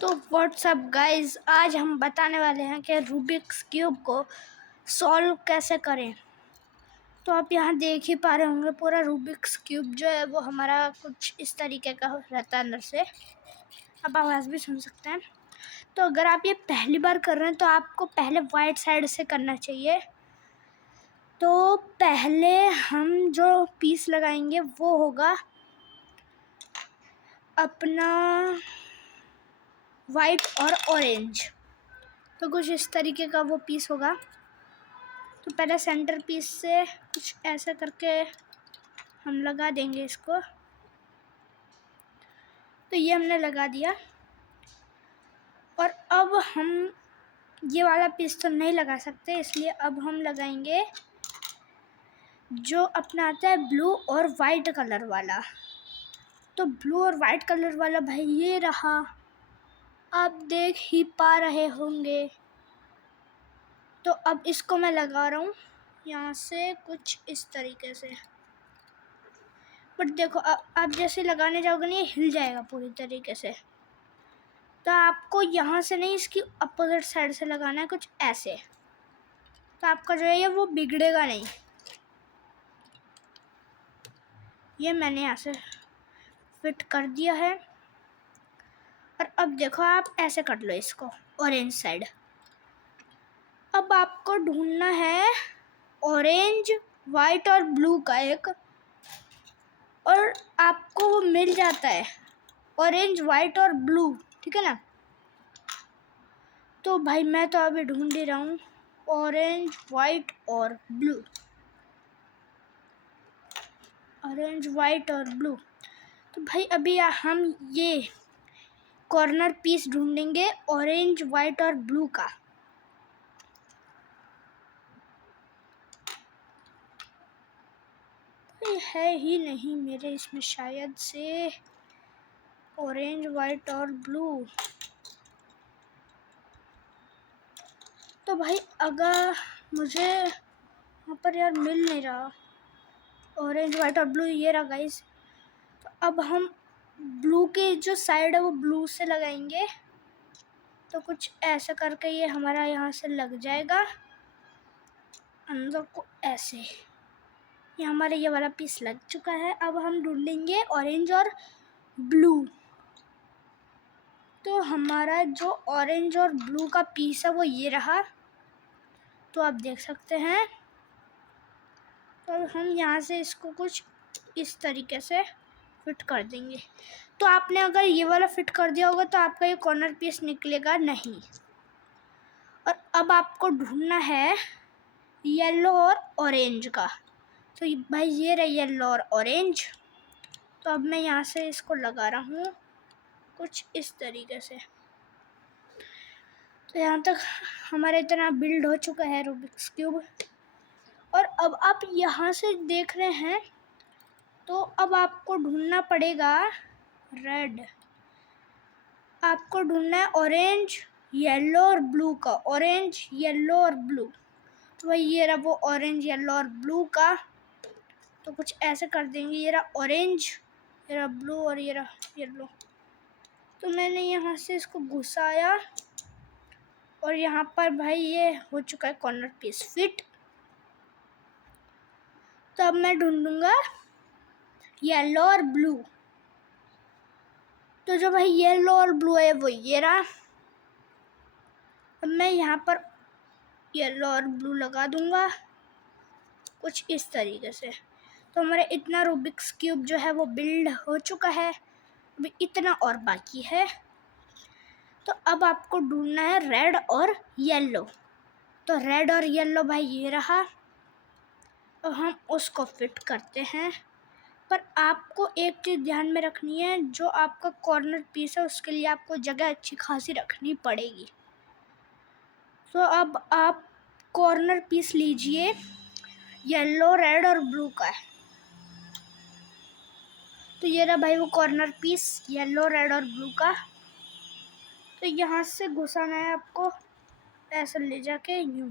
तो WhatsApp guys, आज हम बताने वाले हैं कि रूबिक्स क्यूब को सॉल्व कैसे करें। तो आप यहाँ देख ही पा रहे होंगे, पूरा रूबिक्स क्यूब जो है वो हमारा कुछ इस तरीके का रहता है अंदर से। आप आवाज़ भी सुन सकते हैं। तो अगर आप ये पहली बार कर रहे हैं तो आपको पहले वाइट साइड से करना चाहिए। तो पहले हम जो पीस लगाएंगे वो होगा अपना वाइट और ऑरेंज। तो कुछ इस तरीके का वो पीस होगा। तो पहले सेंटर पीस से कुछ ऐसा करके हम लगा देंगे इसको। तो ये हमने लगा दिया। और अब हम ये वाला पीस तो नहीं लगा सकते, इसलिए अब हम लगाएंगे जो अपना आता है ब्लू और वाइट कलर वाला। तो ब्लू और वाइट कलर वाला भाई ये रहा, आप देख ही पा रहे होंगे। तो अब इसको मैं लगा रहा हूँ यहाँ से कुछ इस तरीके से। बट देखो, आप जैसे लगाने जाओगे ना, ये हिल जाएगा पूरी तरीके से। तो आपको यहाँ से नहीं, इसकी अपोजिट साइड से लगाना है, कुछ ऐसे। तो आपका जो है ये वो बिगड़ेगा नहीं। ये मैंने यहाँ से फिट कर दिया है। और अब देखो, आप ऐसे कर लो इसको ऑरेंज साइड। अब आपको ढूंढना है ऑरेंज, वाइट और ब्लू का एक, और आपको वो मिल जाता है ऑरेंज, वाइट और ब्लू, ठीक है ना। तो भाई मैं तो अभी ढूंढ ही रहा हूँ ऑरेंज, वाइट और ब्लू। ऑरेंज, वाइट और ब्लू। तो भाई अभी हम ये कॉर्नर पीस ढूंढेंगे ऑरेंज, वाइट और ब्लू का। है ही नहीं मेरे इसमें शायद से ऑरेंज, वाइट और ब्लू। तो भाई अगर मुझे यहाँ पर यार मिल नहीं रहा ऑरेंज, वाइट और ब्लू, ये रहा गाइस। तो अब हम ब्लू की जो साइड है वो ब्लू से लगाएंगे। तो कुछ ऐसा करके ये हमारा यहाँ से लग जाएगा अंदर को ऐसे। ये हमारा ये वाला पीस लग चुका है। अब हम ढूंढेंगे ऑरेंज और ब्लू। तो हमारा जो ऑरेंज और ब्लू का पीस है वो ये रहा। तो आप देख सकते हैं। तो हम यहाँ से इसको कुछ इस तरीके से फिट कर देंगे। तो आपने अगर ये वाला फिट कर दिया होगा तो आपका ये कॉर्नर पीस निकलेगा नहीं। और अब आपको ढूंढना है येलो और ऑरेंज का। तो भाई ये रहा येलो और ऑरेंज। तो अब मैं यहाँ से इसको लगा रहा हूँ कुछ इस तरीके से। तो यहाँ तक हमारा इतना बिल्ड हो चुका है रूबिक्स क्यूब। और अब आप यहाँ से देख रहे हैं, तो अब आपको ढूंढना पड़ेगा रेड। आपको ढूंढना है ऑरेंज, येलो और ब्लू का। ऑरेंज, येलो और ब्लू। तो भाई ये रहा वो ऑरेंज, येलो और ब्लू का। तो कुछ ऐसे कर देंगे। ये रहा ऑरेंज, ये रहा ब्लू और ये रहा येलो। तो मैंने यहाँ से इसको घुसाया और यहाँ पर भाई ये हो चुका है कॉर्नर पीस फिट। तो अब मैं ढूंढूंगा येलो और ब्लू। तो जो भाई येलो और ब्लू है वो ये रहा। अब मैं यहाँ पर येलो और ब्लू लगा दूंगा कुछ इस तरीके से। तो हमारा इतना रूबिक्स क्यूब जो है वो बिल्ड हो चुका है। अभी इतना और बाकी है। तो अब आपको ढूंढना है रेड और येलो। तो रेड और येलो भाई ये रहा। अब हम उसको फिट करते हैं। पर आपको एक चीज़ ध्यान में रखनी है, जो आपका कॉर्नर पीस है उसके लिए आपको जगह अच्छी खासी रखनी पड़ेगी। तो अब आप कॉर्नर पीस लीजिए येलो, रेड और ब्लू का। तो ये रहा भाई वो कॉर्नर पीस येलो, रेड और ब्लू का। तो यहाँ से घुसाना है आपको ऐसा ले जाके यूँ।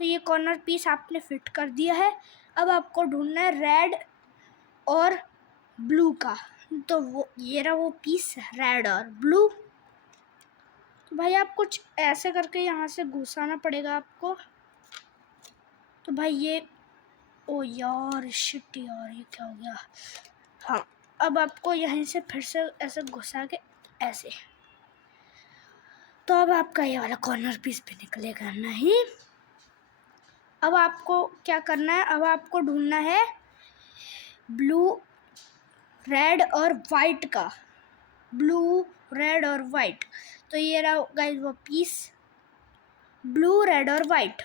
तो ये कॉर्नर पीस आपने फिट कर दिया है। अब आपको ढूंढना है रेड और ब्लू का। तो वो ये रहा वो पीस रेड और ब्लू। तो भाई आप कुछ ऐसे करके यहाँ से घुसाना पड़ेगा आपको। तो भाई ये, ओ यार शिट यार, ये क्या हो गया। हाँ, अब आपको यहीं से फिर से ऐसे घुसा के ऐसे। तो अब आपका ये वाला कॉर्नर पीस भी निकलेगा नहीं। अब आपको क्या करना है, अब आपको ढूंढना है ब्लू रेड और वाइट का, ब्लू रेड और वाइट। तो ये रहा गाइस वो पीस, ब्लू रेड और वाइट।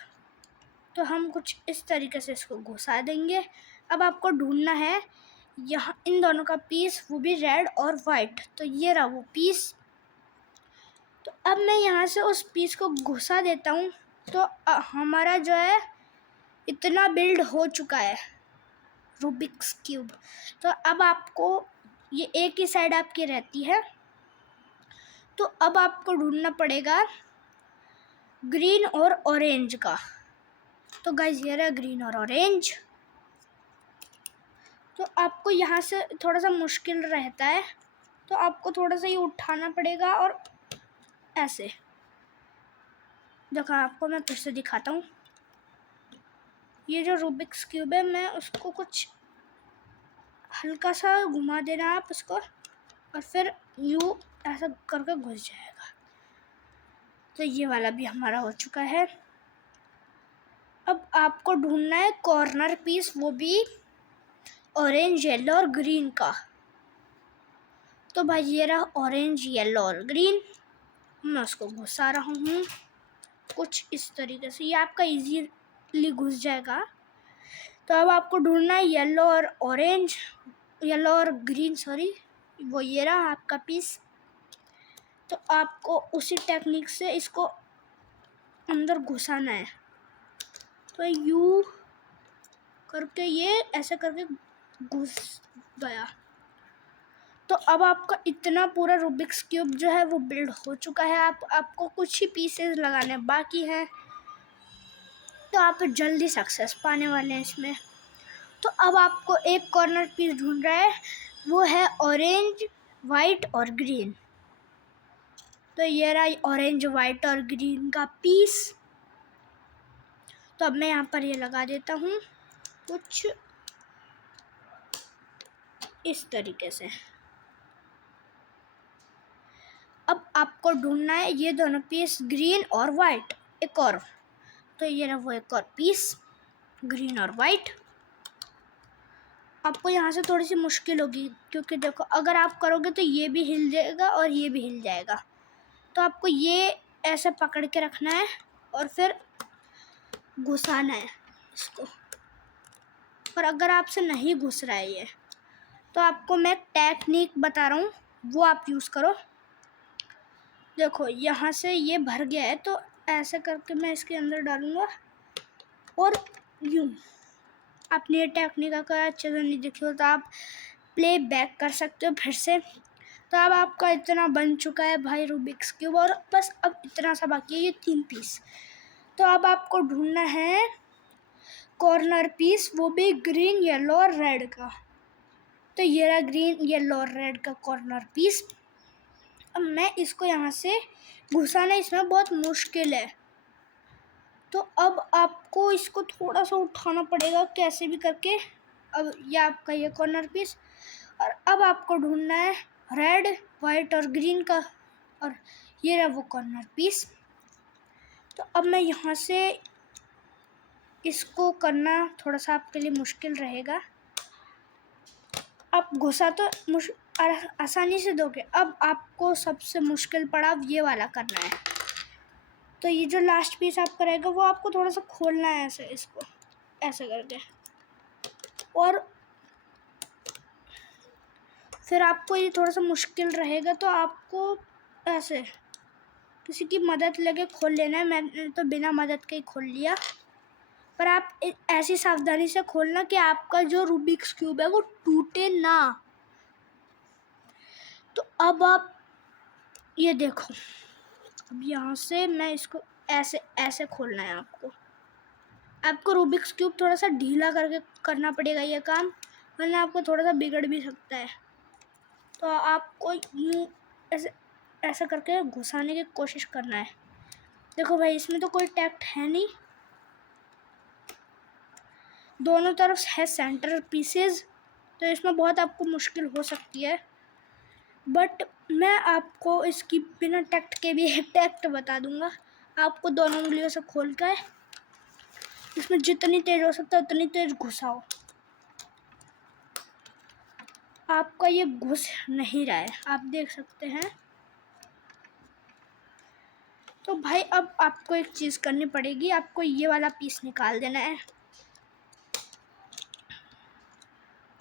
तो हम कुछ इस तरीके से इसको घुसा देंगे। अब आपको ढूंढना है यहाँ इन दोनों का पीस, वो भी रेड और वाइट। तो ये रहा वो पीस। तो अब मैं यहाँ से उस पीस को घुसा देता हूँ। तो हमारा जो है इतना बिल्ड हो चुका है रूबिक्स क्यूब। तो अब आपको ये एक ही साइड आपकी रहती है। तो अब आपको ढूंढना पड़ेगा ग्रीन और ऑरेंज का। तो गाइस ये रहा ग्रीन और ऑरेंज। तो आपको यहाँ से थोड़ा सा मुश्किल रहता है, तो आपको थोड़ा सा ये उठाना पड़ेगा और ऐसे। देखो आपको मैं फिर से दिखाता हूँ। ये जो रूबिक्स क्यूब है, मैं उसको कुछ हल्का सा घुमा देना आप उसको, और फिर यूँ ऐसा करके घुस जाएगा। तो ये वाला भी हमारा हो चुका है। अब आपको ढूंढना है कॉर्नर पीस, वो भी ऑरेंज येलो और ग्रीन का। तो भाई ये रहा ऑरेंज येलो और ग्रीन। मैं उसको घुसा रहा हूँ कुछ इस तरीके से, ये आपका इजीली घुस जाएगा। तो अब आपको ढूंढना है येलो और ऑरेंज, येलो और ग्रीन सॉरी, वो ये रहा आपका पीस। तो आपको उसी टेक्निक से इसको अंदर घुसाना है। तो यू करके ये ऐसे करके घुस गया। तो अब आपका इतना पूरा रूबिक्स क्यूब जो है वो बिल्ड हो चुका है। आपको कुछ ही पीसेस लगाने बाकी हैं, तो आप जल्दी सक्सेस पाने वाले हैं इसमें। तो अब आपको एक कॉर्नर पीस ढूंढ रहा है, वो है ऑरेंज वाइट और ग्रीन। तो ये रहा ऑरेंज वाइट और ग्रीन का पीस। तो अब मैं यहाँ पर ये लगा देता हूँ कुछ इस तरीके से। अब आपको ढूंढना है ये दोनों पीस ग्रीन और वाइट, एक और। तो ये रहा वो एक और पीस ग्रीन और वाइट। आपको यहाँ से थोड़ी सी मुश्किल होगी, क्योंकि देखो अगर आप करोगे तो ये भी हिल जाएगा और ये भी हिल जाएगा। तो आपको ये ऐसे पकड़ के रखना है और फिर घुसाना है इसको। पर अगर आपसे नहीं घुस रहा है ये, तो आपको मैं टेक्निक बता रहा हूँ, वो आप यूज़ करो। देखो यहाँ से ये भर गया है, तो ऐसे करके मैं इसके अंदर डालूँगा और यूँ। आपने ये टेक्निक अगर अच्छे से नहीं देखी हो तो आप प्ले बैक कर सकते हो फिर से। तो अब आपका इतना बन चुका है भाई रूबिक्स क्यूब, और बस अब इतना सा बाकी है, ये 3 पीस। तो अब आपको ढूंढना है कॉर्नर पीस, वो भी ग्रीन येलो और रेड का। तो ये रहा ग्रीन येलो और रेड का कॉर्नर पीस। अब मैं इसको यहाँ से घुसाना इसमें बहुत मुश्किल है, तो अब आपको इसको थोड़ा सा उठाना पड़ेगा कैसे भी करके। अब ये आपका ये कॉर्नर पीस, और अब आपको ढूंढना है रेड वाइट और ग्रीन का, और ये रहा वो कॉर्नर पीस। तो अब मैं यहाँ से इसको करना थोड़ा सा आपके लिए मुश्किल रहेगा। आप घुसा तो आसानी से दोगे। अब आपको सबसे मुश्किल पड़ाव ये वाला करना है। तो ये जो लास्ट पीस आपका रहेगा, वो आपको थोड़ा सा खोलना है ऐसे, इसको ऐसे करके, और फिर आपको ये थोड़ा सा मुश्किल रहेगा, तो आपको ऐसे किसी की मदद लेके खोल लेना है। मैंने तो बिना मदद के ही खोल लिया, पर आप ऐसी सावधानी से खोलना कि आपका जो रूबिक्स क्यूब है वो टूटे ना। तो अब आप ये देखो, अब यहाँ से मैं इसको ऐसे ऐसे खोलना है आपको रूबिक्स क्यूब थोड़ा सा ढीला करके करना पड़ेगा ये काम, वरना आपको थोड़ा सा बिगड़ भी सकता है। तो आपको यूँ ऐसे ऐसा करके घुसाने की कोशिश करना है। देखो भाई इसमें तो कोई टैक्ट है नहीं, दोनों तरफ है सेंटर पीसेस, तो इसमें बहुत आपको मुश्किल हो सकती है। बट मैं आपको इसकी बिना टैक्ट के भी एक टैक्ट बता दूंगा। आपको दोनों उंगलियों से खोल कर इसमें जितनी तेज हो सकता है उतनी तेज घुसाओ। आपका ये घुस नहीं रहा है, आप देख सकते हैं। तो भाई अब आपको एक चीज़ करनी पड़ेगी, आपको ये वाला पीस निकाल देना है।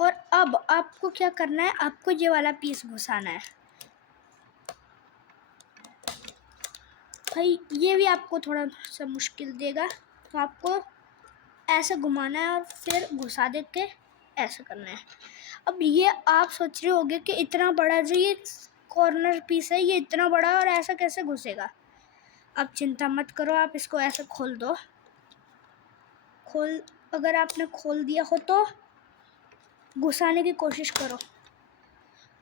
और अब आपको क्या करना है, आपको ये वाला पीस घुसाना है। भाई ये भी आपको थोड़ा सा मुश्किल देगा, तो आपको ऐसे घुमाना है और फिर घुसा दे के ऐसे करना है। अब ये आप सोच रहे होंगे कि इतना बड़ा जो ये कॉर्नर पीस है, ये इतना बड़ा और ऐसा कैसे घुसेगा। अब चिंता मत करो, आप इसको ऐसे खोल दो। अगर आपने खोल दिया हो तो घुसाने की कोशिश करो।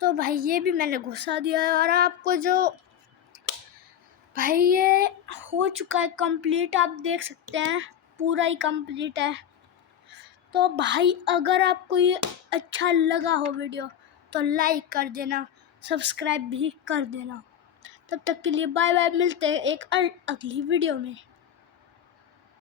तो भाई ये भी मैंने घुसा दिया है और आपको जो भाई ये हो चुका है कंप्लीट, आप देख सकते हैं पूरा ही कंप्लीट है। तो भाई अगर आपको ये अच्छा लगा हो वीडियो तो लाइक कर देना, सब्सक्राइब भी कर देना। तब तक के लिए बाय बाय, मिलते हैं एक अगली वीडियो में।